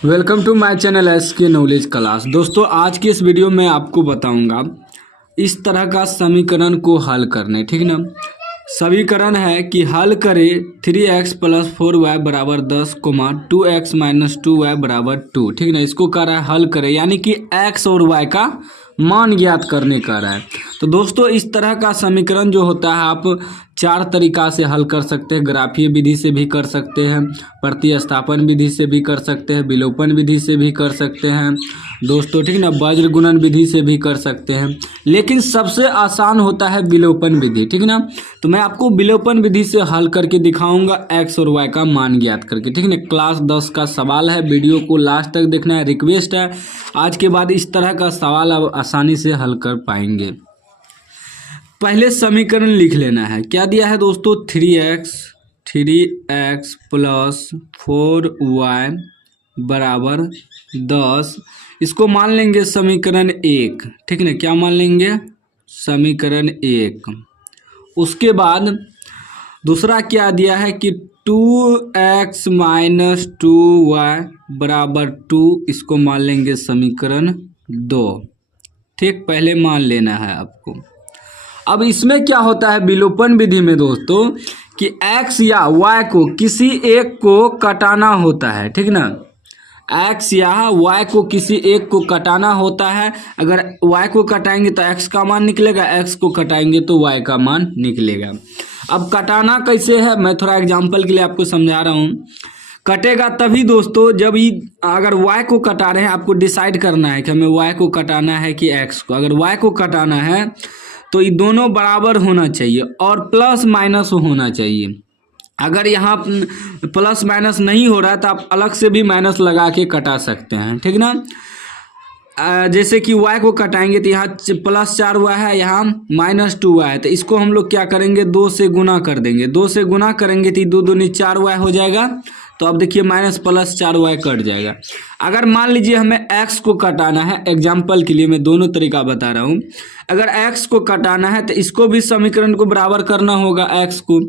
Welcome to my channel S K knowledge class. दोस्तों आज की इस वीडियो में आपको बताऊंगा इस तरह का समीकरण को हल करने, ठीक ना। समीकरण है कि हल करें 3x प्लस 4y बराबर 10, 2x माइनस 2y बराबर 2, ठीक ना। इसको कह रहा है हल करें, यानी कि x और y का मान ज्ञात करने का रहा है। तो दोस्तों इस तरह का समीकरण जो होता है आप चार तरीका से हल कर सकते हैं। ग्राफीय विधि से भी कर सकते हैं, प्रतिस्थापन विधि से भी कर सकते हैं, विलोपन विधि से भी कर सकते हैं दोस्तों, ठीक ना। वज्र गुणन विधि से भी कर सकते हैं, लेकिन सबसे आसान होता है विलोपन विधि, ठीक ना। तो मैं आपको विलोपन विधि से हल करके दिखाऊंगा एक्स और वाई का मान ज्ञात करके, ठीक ना। क्लास 10 का सवाल है, वीडियो को लास्ट तक देखना है, रिक्वेस्ट है। आज के बाद इस तरह का सवाल आप आसानी से हल कर पाएंगे। पहले समीकरण लिख लेना है। क्या दिया है दोस्तों? 3x प्लस 4y बराबर 10। इसको मान लेंगे समीकरण 1, ठीक ना। क्या मान लेंगे? समीकरण 1। उसके बाद दूसरा क्या दिया है कि 2x माइनस 2y बराबर 2। इसको मान लेंगे समीकरण 2, ठीक। पहले मान लेना है आपको। अब इसमें क्या होता है विलोपन विधि में दोस्तों कि x या y को किसी एक को कटाना होता है, ठीक ना। x या y को किसी एक को कटाना होता है। अगर y को कटाएंगे तो x का मान निकलेगा, x को कटाएंगे तो y का मान निकलेगा। अब कटाना कैसे है मैं थोड़ा एग्जांपल के लिए आपको समझा रहा हूँ। कटेगा तभी दोस्तों जब ये अगर y को कटा रहे हैं, आपको डिसाइड करना है कि हमें y को कटाना है कि x को। अगर y को कटाना है तो ये दोनों बराबर होना चाहिए और प्लस माइनस होना चाहिए। अगर यहाँ प्लस माइनस नहीं हो रहा है तो आप अलग से भी माइनस लगा के कटा सकते हैं, ठीक ना। जैसे कि y को कटाएंगे तो यहाँ प्लस 4y है, यहाँ माइनस 2y है। तो इसको हम लोग क्या करेंगे? 2 से गुना कर देंगे। 2 से गुना करेंगे तो 2 दूनी 4y हो जाएगा। तो अब देखिए माइनस प्लस 4y कट जाएगा। अगर मान लीजिए हमें x को कटाना है, एग्जाम्पल के लिए मैं दोनों तरीका बता रहा हूँ। अगर x को कटाना है तो इसको भी समीकरण को बराबर करना होगा x को।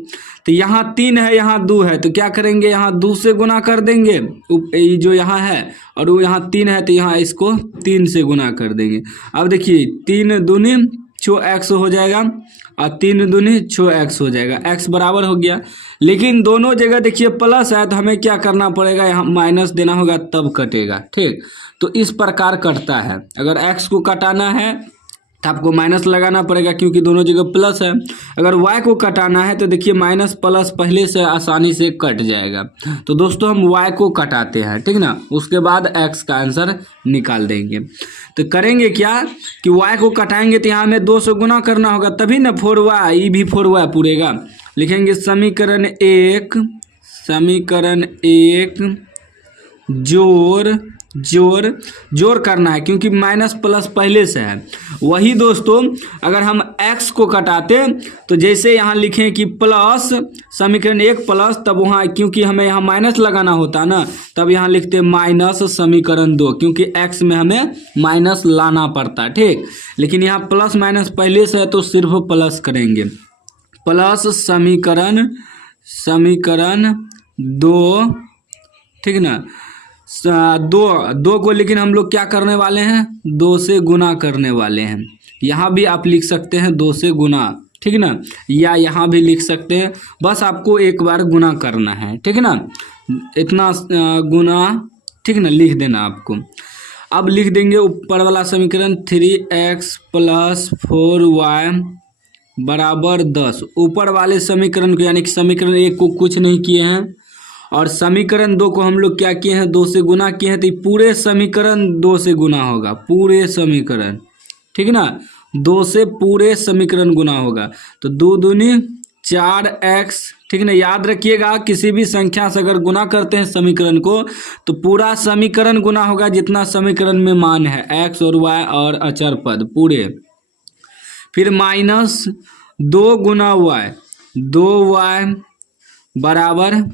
तो यहाँ 3 है, यहाँ 2 है, तो क्या करेंगे? यहाँ 2 से गुना कर देंगे, ये जो यहाँ है, और वो यहाँ 3 है तो यहाँ इसको 3 से गुना कर देंगे। अब देखिए 3 दूनी 6x हो जाएगा और 3 दूनी 6x हो जाएगा, x बराबर हो गया। लेकिन दोनों जगह देखिए प्लस है तो हमें क्या करना पड़ेगा? यहाँ माइनस देना होगा तब कटेगा, ठीक। तो इस प्रकार कटता है। अगर x को कटाना है तो आपको माइनस लगाना पड़ेगा क्योंकि दोनों जगह प्लस है। अगर y को कटाना है तो देखिए माइनस प्लस पहले से आसानी से कट जाएगा। तो दोस्तों हम y को कटाते हैं, ठीक ना। उसके बाद x का आंसर निकाल देंगे। तो करेंगे क्या कि y को कटाएंगे तो यहाँ हमें 2 से गुना करना होगा, तभी ना 4y, ये भी 4y पूरेगा। लिखेंगे समीकरण 1 जोड़ करना है क्योंकि माइनस प्लस पहले से है। वही दोस्तों अगर हम x को कटाते तो जैसे यहाँ लिखें कि प्लस समीकरण 1 प्लस, तब वहाँ क्योंकि हमें यहाँ माइनस लगाना होता ना, तब यहाँ लिखते माइनस समीकरण 2, क्योंकि x में हमें माइनस लाना पड़ता है, ठीक। लेकिन यहाँ प्लस माइनस पहले से है तो सिर्फ प्लस करेंगे। प्लस समीकरण 2, ठीक ना। 2 को लेकिन हम लोग क्या करने वाले हैं? 2 से गुना करने वाले हैं। यहाँ भी आप लिख सकते हैं 2 से गुना, ठीक ना, या यहाँ भी लिख सकते हैं। बस आपको एक बार गुना करना है, ठीक ना। इतना गुना, ठीक ना, लिख देना आपको। अब लिख देंगे ऊपर वाला समीकरण 3x प्लस 4y बराबर 10। ऊपर वाले समीकरण को यानी कि समीकरण 1 को कुछ नहीं किए हैं और समीकरण 2 को हम लोग क्या किए हैं? 2 से गुना किए हैं। तो पूरे समीकरण 2 से गुना होगा, पूरे समीकरण, ठीक ना। 2 से पूरे समीकरण गुना होगा तो 2 दूनी 4x, ठीक ना। याद रखिएगा किसी भी संख्या से अगर गुना करते हैं समीकरण को तो पूरा समीकरण गुना होगा जितना समीकरण में मान है, x और y और अचर पद पूरे। फिर माइनस 2 गुना y, 2y बराबर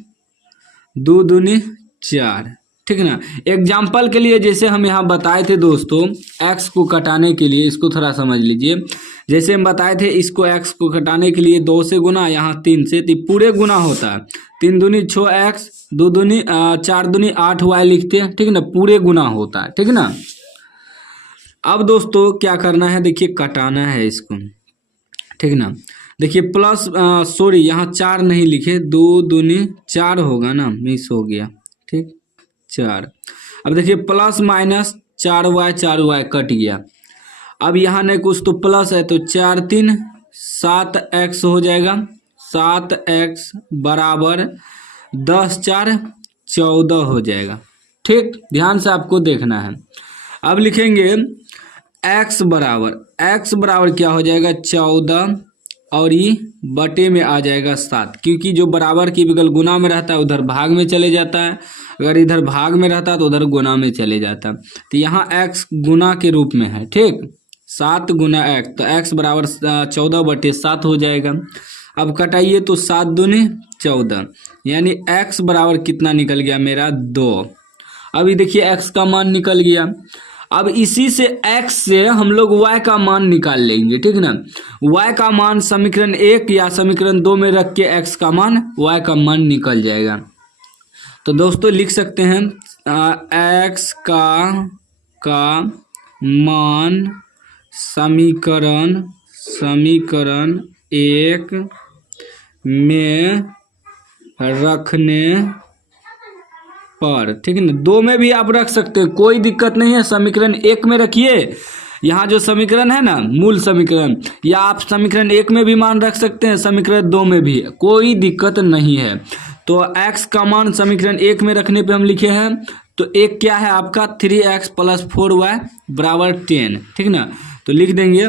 2 दूनी 4, ठीक ना। एग्जाम्पल के लिए जैसे हम यहाँ बताए थे दोस्तों, x को कटाने के लिए, इसको थोड़ा समझ लीजिए। जैसे हम बताए थे इसको x को कटाने के लिए 2 से गुना, यहाँ 3 से, तो पूरे गुना होता है। 3 दूनी 6x, 2 दूनी 4 दूनी 8y लिखते हैं, ठीक ना, पूरे गुना होता है, ठीक ना। अब दोस्तों क्या करना है, देखिए कटाना है इसको, ठीक ना। देखिए प्लस सॉरी यहाँ 4 नहीं लिखे, 2 दूनी 4 होगा ना, मिस हो गया, ठीक 4। अब देखिए प्लस माइनस 4y कट गया। अब यहाँ नहीं कुछ तो प्लस है, तो 4 3 7x हो जाएगा। 7x बराबर 10 4 14 हो जाएगा, ठीक। ध्यान से आपको देखना है। अब लिखेंगे x बराबर क्या हो जाएगा 14, और ये बटे में आ जाएगा 7, क्योंकि जो बराबर की बगल गुना में रहता है उधर भाग में चले जाता है, अगर इधर भाग में रहता है तो उधर गुना में चले जाता है। तो यहाँ x गुना के रूप में है, ठीक। 7 गुना x, तो x बराबर 14 बटे 7 हो जाएगा। अब कटाइए तो 7 दूनी 14, यानी x बराबर कितना निकल गया मेरा 2। अभी देखिए x का मान निकल गया। अब इसी से x से हम लोग y का मान निकाल लेंगे, ठीक ना। y का मान समीकरण 1 या समीकरण 2 में रख के x का मान, y का मान निकल जाएगा। तो दोस्तों लिख सकते हैं x का मान समीकरण 1 में रखने पर, ठीक है ना। 2 में भी आप रख सकते हैं, कोई दिक्कत नहीं है। समीकरण 1 में रखिए, यहाँ जो समीकरण है ना मूल समीकरण, या आप समीकरण 1 में भी मान रख सकते हैं, समीकरण 2 में भी, कोई दिक्कत नहीं है। तो x का मान समीकरण 1 में रखने पे हम लिखे हैं, तो एक क्या है आपका 3x प्लस 4y बराबर 10, ठीक ना। तो लिख देंगे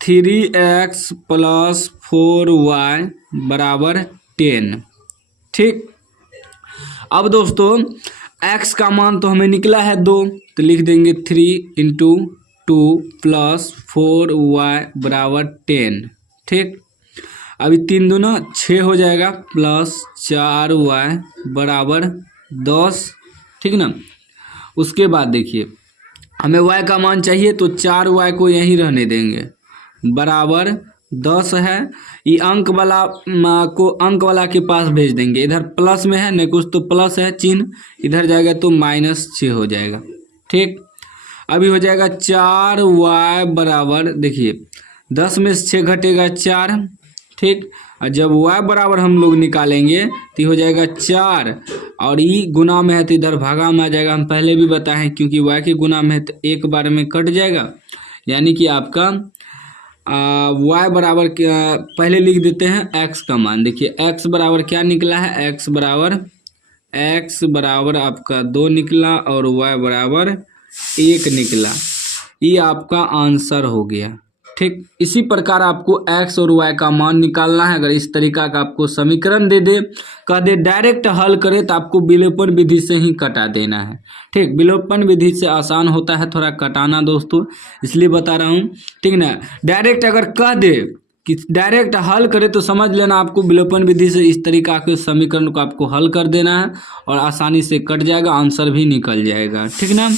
3x प्लस 4y बराबर 10, ठीक। अब दोस्तों x का मान तो हमें निकला है 2, तो लिख देंगे 3 इंटू 2 प्लस 4y बराबर 10, ठीक। अभी 3 दूना 6 हो जाएगा, प्लस 4y बराबर 10, ठीक ना। उसके बाद देखिए हमें y का मान चाहिए, तो 4y को यहीं रहने देंगे, बराबर 10 है। ये अंक वाला के पास भेज देंगे, इधर प्लस में है नहीं कुछ तो प्लस है चिन्ह, इधर जाएगा तो -6 हो जाएगा, ठीक। अभी हो जाएगा 4y बराबर, देखिए 10 में से 6 घटेगा 4, ठीक। और जब y बराबर हम लोग निकालेंगे तो हो जाएगा 4, और ये गुना में है तो इधर भागा में आ जाएगा। हम पहले भी बताए हैं, क्योंकि y के गुना में है तो एक बार में कट जाएगा, यानी कि आपका y बराबर पहले लिख देते हैं x का मान। देखिए x बराबर क्या निकला है, x बराबर आपका 2 निकला, और y बराबर 1 निकला। ये आपका आंसर हो गया, ठीक। इसी प्रकार आपको x और y का मान निकालना है। अगर इस तरीका का आपको समीकरण दे दे, कह दे डायरेक्ट हल करे, तो आपको विलोपन विधि से ही कटा देना है, ठीक। विलोपन विधि से आसान होता है थोड़ा कटाना दोस्तों, इसलिए बता रहा हूँ, ठीक ना। डायरेक्ट अगर कह दे कि डायरेक्ट हल करे तो समझ लेना आपको विलोपन विधि से इस तरीका के समीकरण को आपको हल कर देना है, और आसानी से कट जाएगा, आंसर भी निकल जाएगा, ठीक ना।